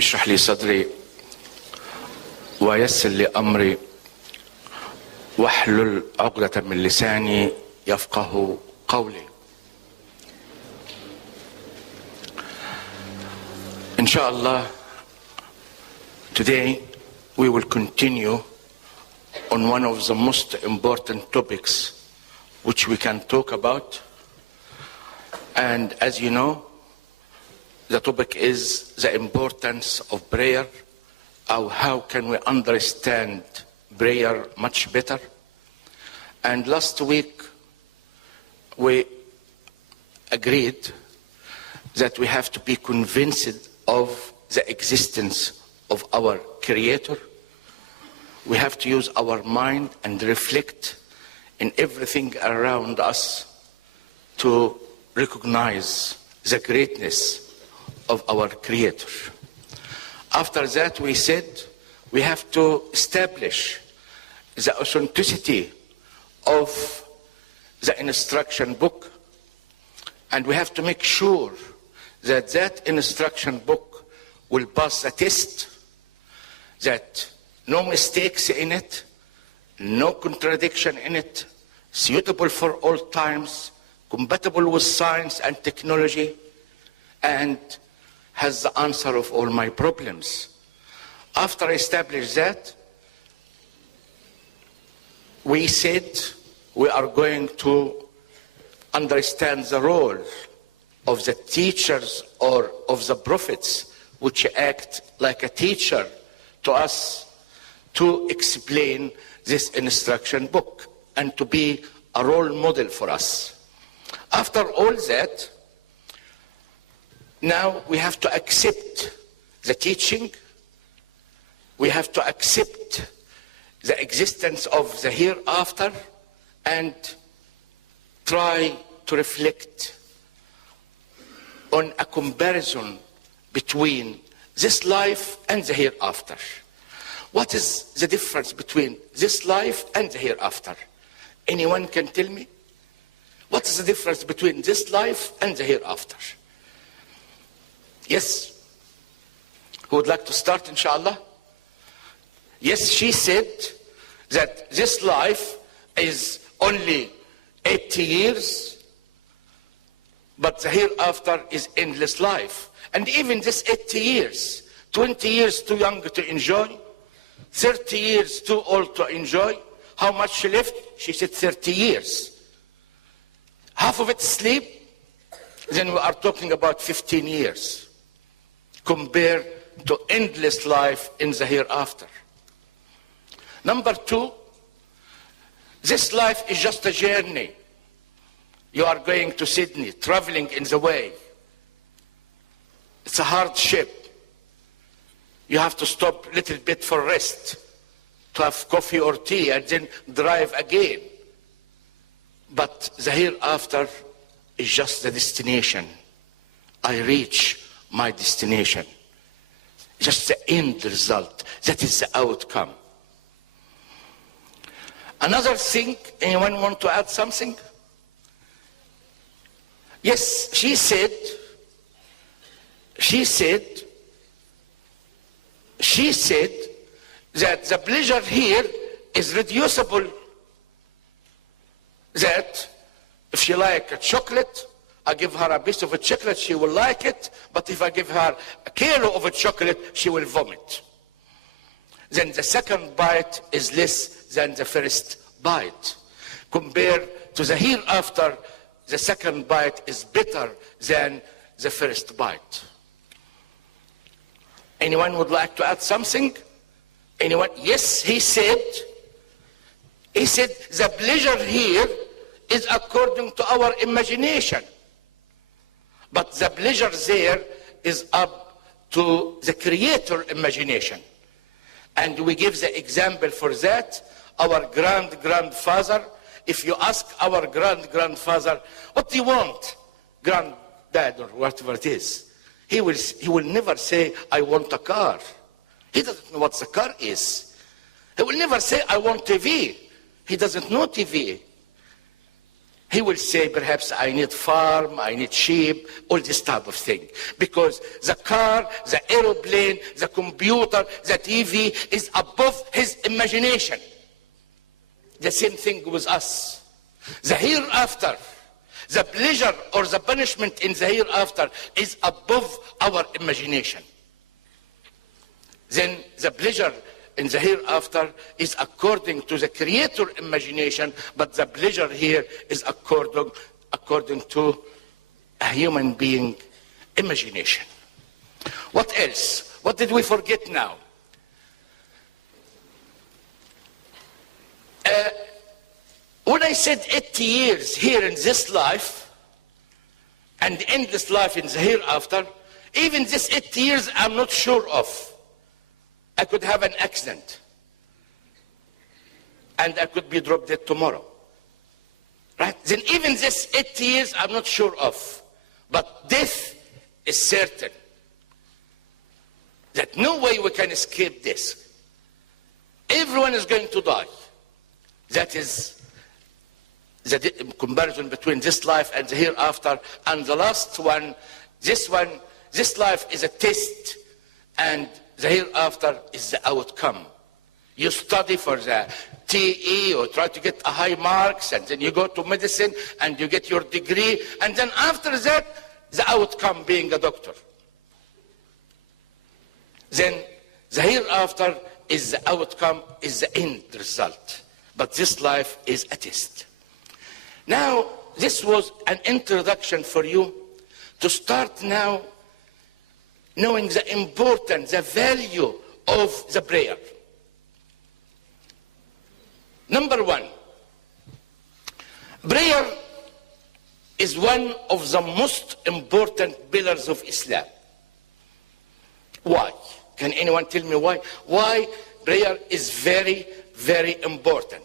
اشرح لي صدري ويسر لي أمري واحلل عقدة من لساني يفقه قولي. Inshallah, today we will continue on one of the most important topics which we can talk about. And as you know, the topic is the importance of prayer, or how can we understand prayer much better. And last week we agreed that we have to be convinced of the existence of our Creator. We have to use our mind and reflect in everything around us to recognize the greatness of our Creator. After that, we said we have to establish the authenticity of the instruction book, and we have to make sure that that instruction book will pass the test, that no mistakes in it, no contradiction in it, suitable for all times, compatible with science and technology, and has the answer of all my problems. After I established that, we said we are going to understand the role of the teachers or of the prophets, which act like a teacher to us, to explain this instruction book and to be a role model for us. After all that, now we have to accept the teaching, we have to accept the existence of the hereafter, and try to reflect on a comparison between this life and the hereafter. What is the difference between this life and the hereafter? Anyone can tell me? What is the difference between this life and the hereafter? Yes? Who would like to start, inshallah? Yes, she said that this life is only 80 years, but the hereafter is endless life. And even this 80 years, 20 years too young to enjoy, 30 years too old to enjoy. How much she left? She said 30 years. Half of it sleep, then we are talking about 15 years. Compared to endless life in the hereafter. Number two, this life is just a journey. You are going to Sydney, traveling in the way. It's a hardship. You have to stop a little bit for rest, to have coffee or tea, and then drive again. But the hereafter is just the destination. I reach my destination. Just the end result. That is the outcome. Another thing, anyone want to add something? Yes, she said that the pleasure here is reducible. That if she like a chocolate, I give her a piece of a chocolate, she will like it. But if I give her a kilo of a chocolate, she will vomit. Then the second bite is less than the first bite. Compared to the hereafter, the second bite is better than the first bite. Anyone would like to add something? Anyone? Yes, he said the pleasure here is according to our imagination. But the pleasure there is up to the Creator imagination. And we give the example for that. Our grandfather, if you ask our grandfather, what do you want, granddad, or whatever it is, he will never say, I want a car. He doesn't know what the car is. He will never say, I want TV. He doesn't know TV. He will say, perhaps I need farm, I need sheep, all this type of thing. Because the car, the aeroplane, the computer, the TV is above his imagination. The same thing with us. The hereafter, the pleasure or the punishment in the hereafter is above our imagination. Then the pleasure in the hereafter is according to the Creator imagination, but the pleasure here is according to a human being imagination. What else? What did we forget now? When I said 80 years here in this life and endless life in the hereafter, even this 80 years I'm not sure of. I could have an accident and I could be dropped dead tomorrow. Right? Then even this 80 years I'm not sure of. But death is certain. That no way we can escape this. Everyone is going to die. That is the comparison between this life and the hereafter. And the last one, this life is a test, and the hereafter is the outcome. You study for the TE or try to get a high marks, and then you go to medicine and you get your degree, and then after that, the outcome being a doctor. Then the hereafter is the outcome, is the end result. But this life is a test. Now, this was an introduction for you to start now knowing the importance, the value of the prayer. Number one, prayer is one of the most important pillars of Islam. Why? Can anyone tell me why? Why prayer is very, very important?